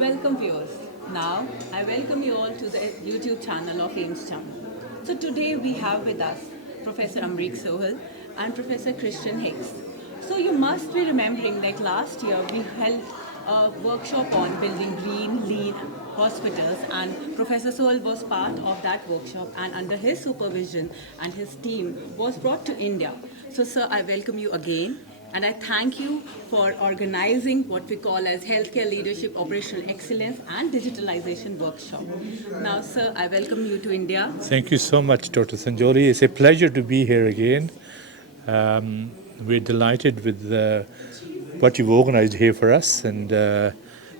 Welcome viewers. Now I welcome you all to the YouTube channel of AIIMS channel. So today we have with us Professor Amrik Sohal and Professor Christian Hicks. So you must be remembering like last year we held a workshop on building green, lean hospitals, and Professor Sohal was part of that workshop, and under his supervision and his team was brought to India. So sir, I welcome you again. And I thank you for organizing what we call as Healthcare Leadership Operational Excellence and Digitalization Workshop. Now, sir, I welcome you to India. Thank you so much, Dr. Sanjoli. It's a pleasure to be here again. We're delighted with what you've organized here for us and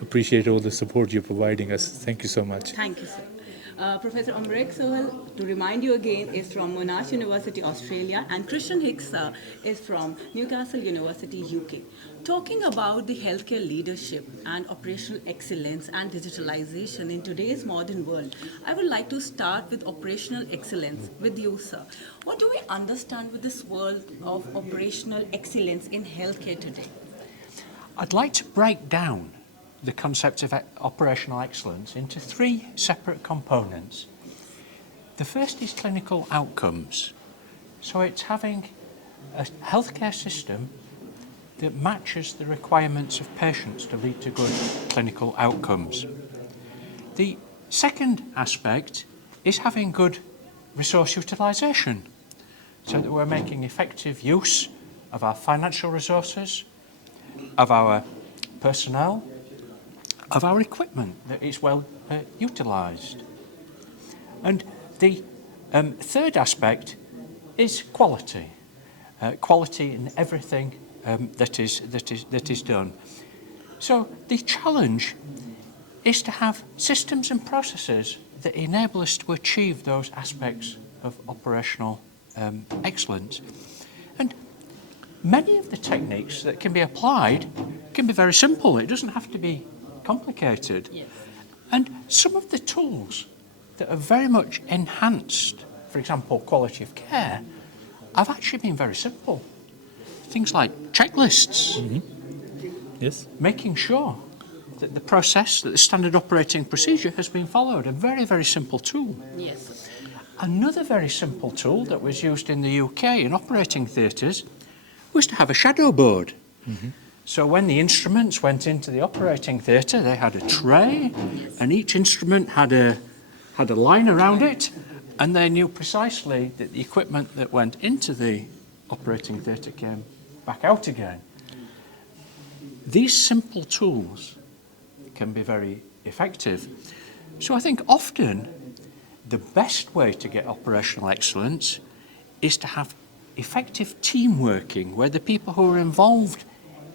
appreciate all the support you're providing us. Thank you so much. Thank you, sir. Professor Amrik Sohal, to remind you again, is from Monash University, Australia, and Christian Hicks is from Newcastle University, UK. Talking about the healthcare leadership and operational excellence and digitalization in today's modern world, I would like to start with operational excellence with you, sir. What do we understand with this world of operational excellence in healthcare today? I'd like to break down the concept of operational excellence into three separate components. The first is clinical outcomes. So it's having a healthcare system that matches the requirements of patients to lead to good clinical outcomes. The second aspect is having good resource utilisation, so that we're making effective use of our financial resources, of our personnel, of our equipment, that is well utilised. And the third aspect is quality. Quality in everything that is done. So the challenge is to have systems and processes that enable us to achieve those aspects of operational excellence. And many of the techniques that can be applied can be very simple. It doesn't have to be complicated. Yes. And some of the tools that are very much enhanced, for example, quality of care, have actually been very simple. Things like checklists. Mm-hmm. Yes. Making sure that the process, that the standard operating procedure has been followed. A very, very simple tool. Yes. Another very simple tool that was used in the UK in operating theatres was to have a shadow board. Mm-hmm. So when the instruments went into the operating theatre, they had a tray, and each instrument had a line around it, and they knew precisely that the equipment that went into the operating theatre came back out again. These simple tools can be very effective. So I think often the best way to get operational excellence is to have effective team working, where the people who are involved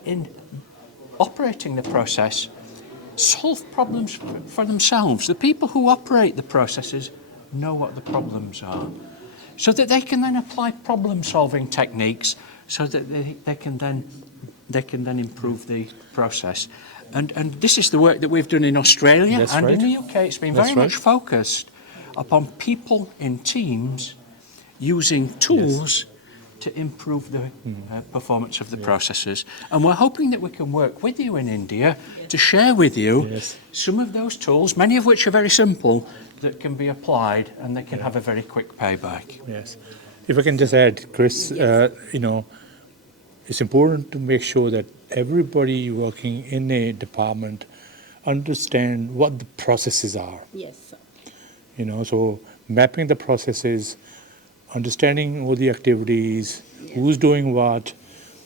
in operating the process solve problems for themselves. The people who operate the processes know what the problems are, so that they can then apply problem-solving techniques, so that they can then improve the process. And this is the work that we've done in Australia. That's and right. in the UK. It's been very much focused upon people in teams using tools to improve the performance of the processes. And we're hoping that we can work with you in India to share with you some of those tools, many of which are very simple, that can be applied and they can have a very quick payback. Yes. If I can just add, Chris, it's important to make sure that everybody working in a department understand what the processes are. Yes, sir. So mapping the processes, understanding all the activities, who's doing what,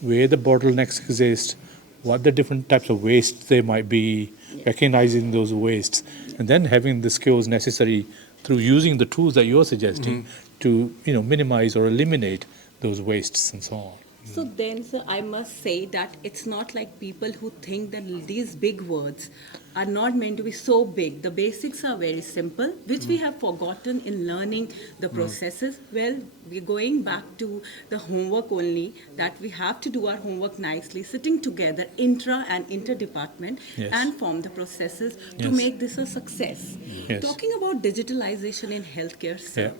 where the bottlenecks exist, what the different types of wastes there might be, recognizing those wastes, and then having the skills necessary through using the tools that you're suggesting to minimize or eliminate those wastes and so on. So then, sir, I must say that it's not like people who think that these big words are not meant to be so big. The basics are very simple, which we have forgotten in learning the processes. Well, we're going back to the homework only, that we have to do our homework nicely, sitting together, intra and inter-department, and form the processes to make this a success. Yes. Talking about digitalization in healthcare, sir,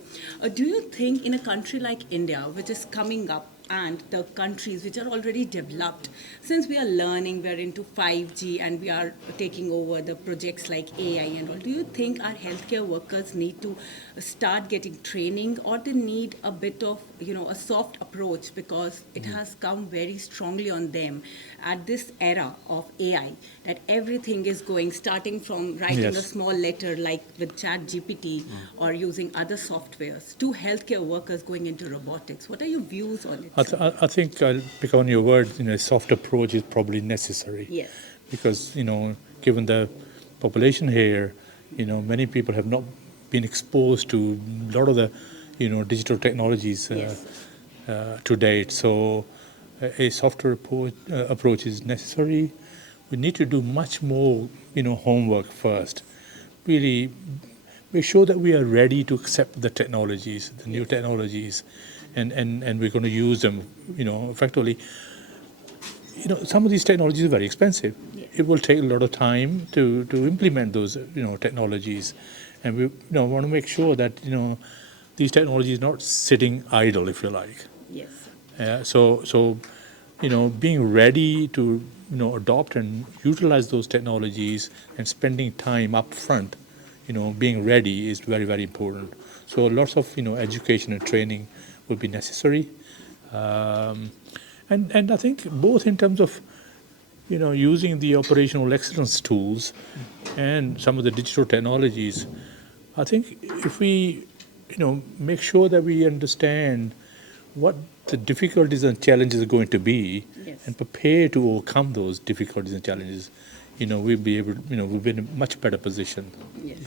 do you think in a country like India, which is coming up and the countries which are already developed, since we are learning, we're into 5G and we are taking over the projects like AI and all, do you think our healthcare workers need to start getting training, or they need a bit of, a soft approach, because it has come very strongly on them at this era of AI, that everything is going, starting from writing a Yes. small letter like with Chat GPT or using other softwares, to healthcare workers going into robotics. What are your views on it, sir? I think I'll pick on your word. A soft approach is probably necessary. Yes. Because given the population here, many people have not been exposed to a lot of the digital technologies Yes. to date. So a softer approach is necessary. We need to do much more homework first. Really make sure that we are ready to accept the technologies, the new technologies, and we're going to use them effectively. Some of these technologies are very expensive. It will take a lot of time to implement those technologies, and we want to make sure that these technologies not sitting idle, if you like. Yes. So being ready to adopt and utilize those technologies and spending time up front, being ready is very, very important. So lots of education and training will be necessary. And I think both in terms of using the operational excellence tools and some of the digital technologies, I think if we make sure that we understand what the difficulties and challenges are going to be, Yes. and prepare to overcome those difficulties and challenges, we'll be able, we'll be in a much better position. Yes.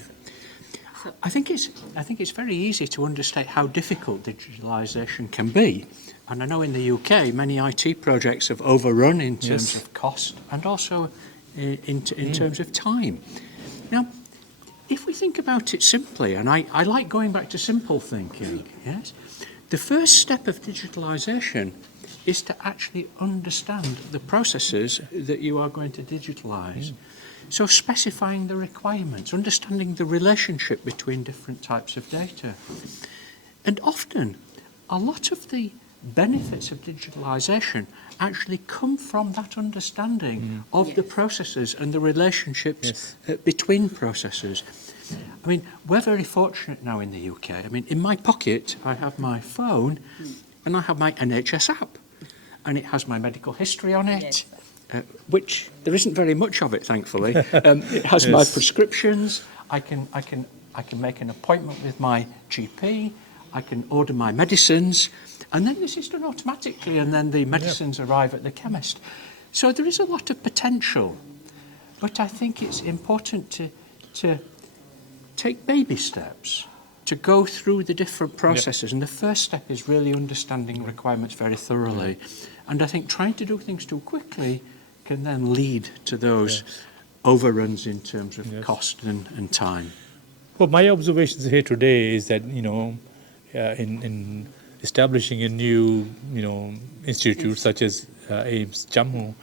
I think it's very easy to understate how difficult digitalisation can be. And I know in the UK, many IT projects have overrun in terms Yes. of cost and also in terms of time. Now, if we think about it simply, and I like going back to simple thinking, yes, the first step of digitalisation is to actually understand the processes that you are going to digitalise. So specifying the requirements, understanding the relationship between different types of data. And often, a lot of the benefits of digitalisation actually come from that understanding of the processes and the relationships between processes. I mean, we're very fortunate now in the UK. I mean, in my pocket, I have my phone and I have my NHS app, and it has my medical history on it. Yes. Which there isn't very much of it, thankfully. It has my prescriptions. I can make an appointment with my GP. I can order my medicines, and then this is done automatically, and then the medicines arrive at the chemist. So there is a lot of potential, but I think it's important to take baby steps, to go through the different processes. And the first step is really understanding requirements very thoroughly. And I think trying to do things too quickly can then lead to those overruns in terms of cost and time. Well, my observations here today is that in establishing a new institute such as AIIMS Jammu,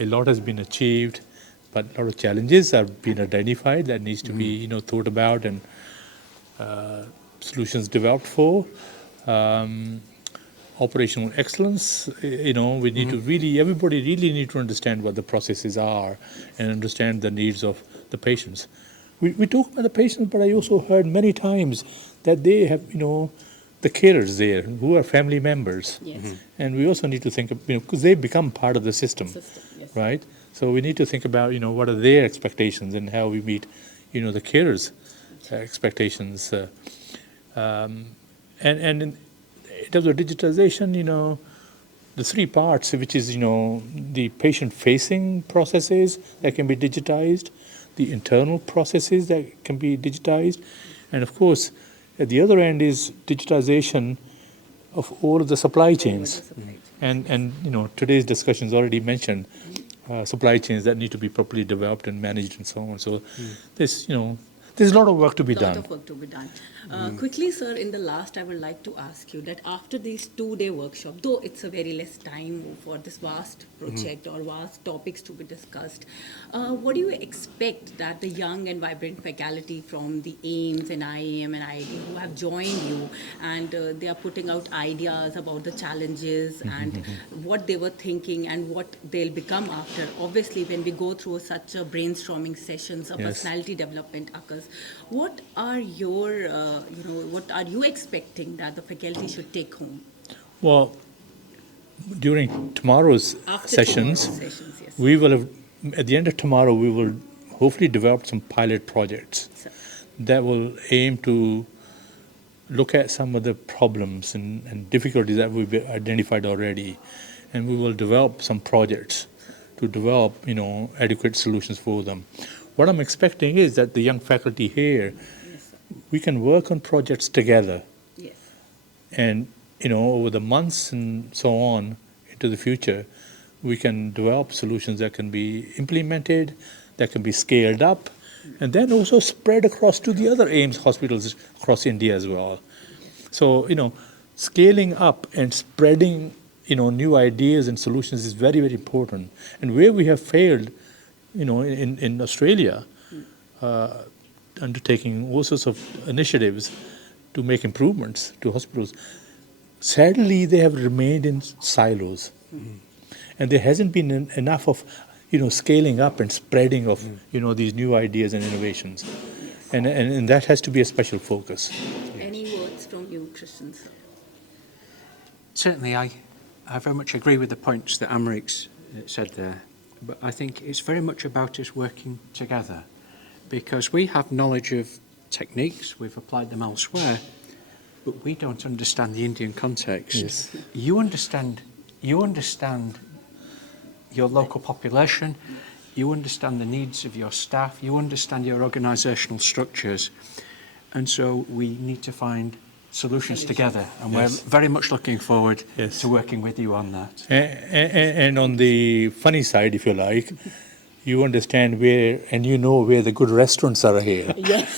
a lot has been achieved, but a lot of challenges have been identified that needs to be thought about and solutions developed for. Operational excellence, we need to everybody really need to understand what the processes are and understand the needs of the patients. We talk about the patients, but I also heard many times that they have, the carers there who are family members. Yes. And we also need to think of, because they become part of the system, Yes. right? So we need to think about, what are their expectations and how we meet, the carers' expectations. And in terms of digitization, the three parts, which is, the patient-facing processes that can be digitized, the internal processes that can be digitized, and of course, at the other end is digitization of all of the supply chains. And today's discussions already mentioned supply chains that need to be properly developed and managed and so on. So this, there's a lot of work to be Lot done. of work to be done. Quickly, sir, in the last, I would like to ask you that after these 2-day workshop, though it's a very less time for this vast project or vast topics to be discussed, what do you expect that the young and vibrant faculty from the AIIMS and IIM and IIT who have joined you and they are putting out ideas about the challenges and what they were thinking and what they'll become after? Obviously, when we go through such a brainstorming sessions, a Yes. personality development occurs. What are your, what are you expecting that the faculty should take home Well, during tomorrow's after sessions, tomorrow's sessions? Yes. we will have, at the end of tomorrow, we will hopefully develop some pilot projects So, that will aim to look at some of the problems and difficulties that we've identified already, and we will develop some projects to develop, adequate solutions for them. What I'm expecting is that the young faculty here, yes, sir. we can work on projects together, Yes. and over the months and so on into the future, we can develop solutions that can be implemented, that can be scaled up, and then also spread across to the other AIIMS hospitals across India as well. So, scaling up and spreading, new ideas and solutions is very, very important. And where we have failed, in Australia, undertaking all sorts of initiatives to make improvements to hospitals, sadly, they have remained in silos. And there hasn't been enough of, scaling up and spreading of, these new ideas and innovations. And that has to be a special focus. Any words from you, Christian, sir? Certainly, I very much agree with the points that Amrik's said there, but I think it's very much about us working together, because we have knowledge of techniques, we've applied them elsewhere, but we don't understand the Indian context. Yes. You understand your local population, you understand the needs of your staff, you understand your organisational structures, and so we need to find solutions together, and Yes. we're very much looking forward Yes. to working with you on that. And on the funny side, if you like, you understand where, and where the good restaurants are here. Yes.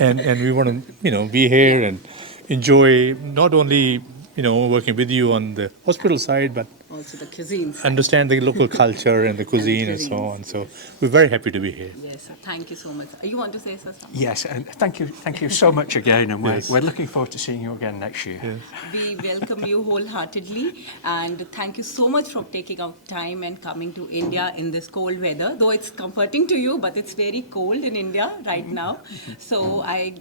And we want to, be here and enjoy not only, working with you on the hospital side, but Also the cuisines. understand the local culture and the cuisine and so cuisines. on. So we're very happy to be here. Yes, sir. Thank you so much. You want to say sir, something? Yes, and thank you so much again, and Yes. we're looking forward to seeing you again next year. Yes. We welcome you wholeheartedly and thank you so much for taking out time and coming to India in this cold weather. Though it's comforting to you, but it's very cold in India right now. So I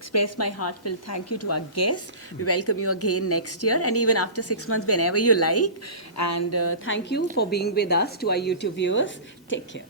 express my heartfelt thank you to our guests. We welcome you again next year and even after 6 months, whenever you like. And thank you for being with us to our YouTube viewers. Take care.